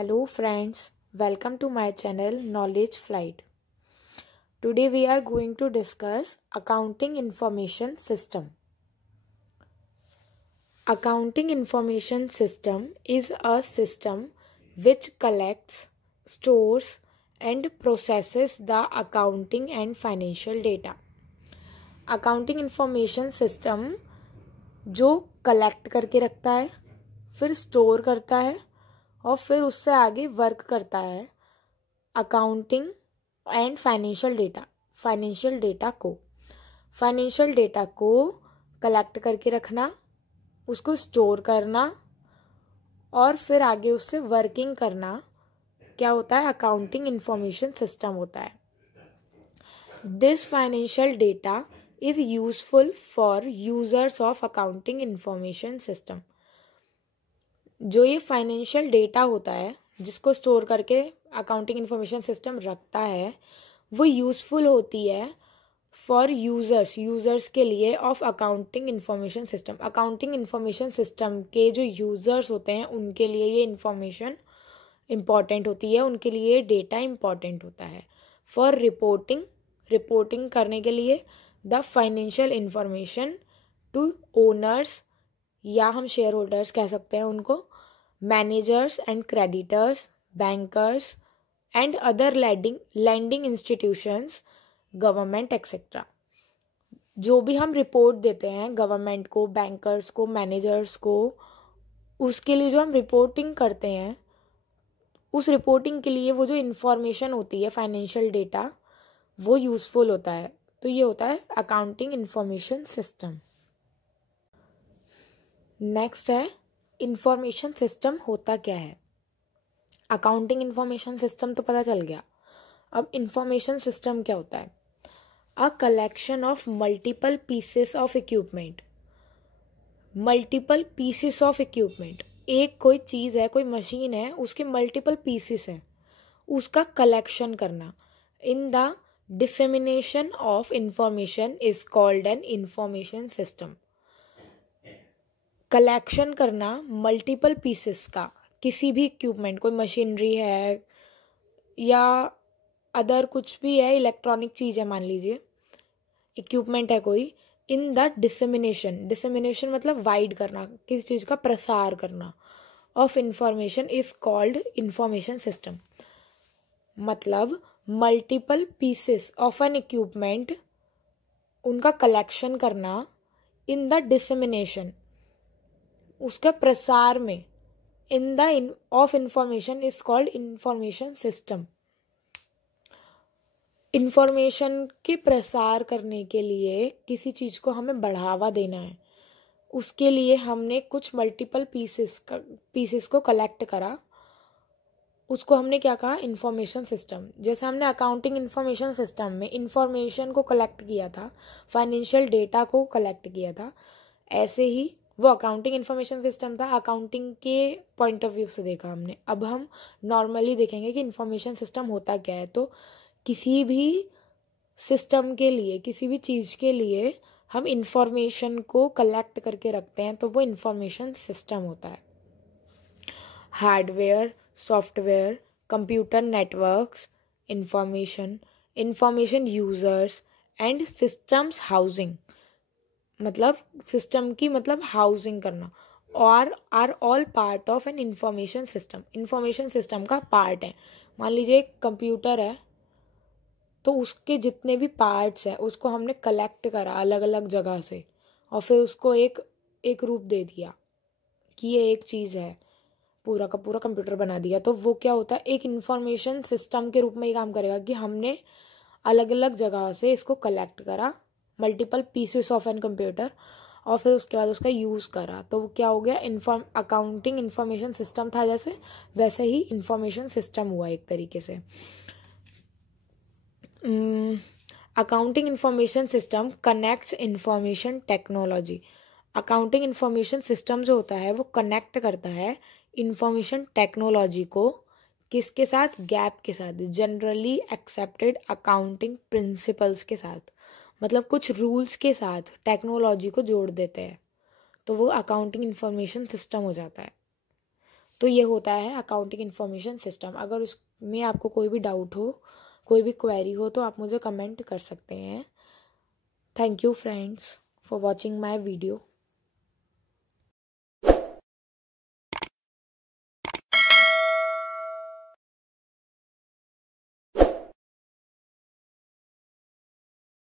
Hello friends, welcome to my channel Knowledge Flight. Today we are going to discuss Accounting Information System. Accounting Information System is a system which collects, stores and processes the accounting and financial data. Accounting Information System जो collect करके रखता है, फिर store करता है और फिर उससे आगे वर्क करता है अकाउंटिंग एंड फाइनेंशियल डेटा को कलेक्ट करके रखना, उसको स्टोर करना और फिर आगे उससे वर्किंग करना क्या होता है, अकाउंटिंग इंफॉर्मेशन सिस्टम होता है. This financial data is useful for users of accounting information system. जो ये फाइनेंशियल डेटा होता है जिसको स्टोर करके अकाउंटिंग इंफॉर्मेशन सिस्टम रखता है, वो यूज़फुल होती है फॉर यूज़र्स के लिए of accounting information system. Accounting information system के जो यूज़र्स होते हैं उनके लिए ये इंफॉर्मेशन इम्पॉर्टेंट होती है, उनके लिए डेटा इम्पॉर्टेंट होता है. फॉर रिपोर्टिंग करने के लिए the financial information to owners, या हम शेयर होल्डर्स कह सकते हैं उनको, managers and creditors, bankers and other lending institutions, government etcetera. जो भी हम रिपोर्ट देते हैं गवर्नमेंट को, बैंकर्स को, मैनेजर्स को, उसके लिए जो हम रिपोर्टिंग करते हैं, उस रिपोर्टिंग के लिए वो जो इन्फॉर्मेशन होती है फाइनेंशियल डेटा, वो यूज़फुल होता है. तो ये होता है अकाउंटिंग इंफॉर्मेशन सिस्टम. नेक्स्ट है इंफॉर्मेशन सिस्टम होता क्या है. अकाउंटिंग इंफॉर्मेशन सिस्टम तो पता चल गया. अब इंफॉर्मेशन सिस्टम क्या होता है. A collection of multiple pieces of equipment. एक कोई चीज़ है, कोई मशीन है, उसके मल्टीपल पीसेस हैं, उसका कलेक्शन करना. In the dissemination of information is called an information system. Collection करना मल्टीपल पीसेस का, किसी भी इक्विपमेंट, कोई मशीनरी है या अदर कुछ भी है, इलेक्ट्रॉनिक चीज़ है, मान लीजिए इक्विपमेंट है कोई. इन द डिसेमिनेशन मतलब वाइड करना, किसी चीज़ का प्रसार करना, of information is called information system. मतलब multiple pieces of an equipment, उनका कलेक्शन करना, इन द डिसेमिनेशन, उसके प्रसार में, in the of information is called information system. Information के प्रसार करने के लिए किसी चीज़ को हमें बढ़ावा देना है, उसके लिए हमने कुछ मल्टीपल पीसेस को कलेक्ट करा, उसको हमने क्या कहा, इंफॉर्मेशन सिस्टम. जैसे हमने अकाउंटिंग इंफॉर्मेशन सिस्टम में इंफॉर्मेशन को कलेक्ट किया था, फाइनेंशियल डेटा को कलेक्ट किया था, ऐसे ही वो अकाउंटिंग इंफॉर्मेशन सिस्टम था. अकाउंटिंग के पॉइंट ऑफ व्यू से देखा हमने. अब हम नॉर्मली देखेंगे कि इंफॉर्मेशन सिस्टम होता क्या है. तो किसी भी सिस्टम के लिए, किसी भी चीज़ के लिए हम इंफॉर्मेशन को कलेक्ट करके रखते हैं, तो वो इंफॉर्मेशन सिस्टम होता है. Hardware, software, computer networks, information users and systems housing. मतलब सिस्टम की मतलब हाउसिंग करना, और are all part of an information system. Information system का पार्ट है. मान लीजिए एक कंप्यूटर है, तो उसके जितने भी पार्ट्स हैं उसको हमने कलेक्ट करा अलग अलग जगह से, और फिर उसको एक रूप दे दिया कि ये एक चीज़ है, पूरा का पूरा कंप्यूटर बना दिया. तो वो क्या होता है, एक इंफॉर्मेशन सिस्टम के रूप में ही काम करेगा कि हमने अलग अलग जगह से इसको कलेक्ट करा, multiple pieces of an computer, और फिर उसके बाद उसका यूज़ करा. तो वो क्या हो गया, अकाउंटिंग इंफॉर्मेशन सिस्टम था. जैसे वैसे ही इंफॉर्मेशन सिस्टम हुआ एक तरीके से. Accounting information system connects information technology. Accounting information system जो होता है वो कनेक्ट करता है इंफॉर्मेशन टेक्नोलॉजी को, किसके साथ, गैप के साथ, जनरली एक्सेप्टेड अकाउंटिंग प्रिंसिपल्स के साथ. मतलब कुछ रूल्स के साथ टेक्नोलॉजी को जोड़ देते हैं, तो वो अकाउंटिंग इंफॉर्मेशन सिस्टम हो जाता है. तो ये होता है अकाउंटिंग इन्फॉर्मेशन सिस्टम। अगर उसमें आपको कोई भी डाउट हो, कोई भी क्वेरी हो, तो आप मुझे कमेंट कर सकते हैं। Thank you friends for watching my video.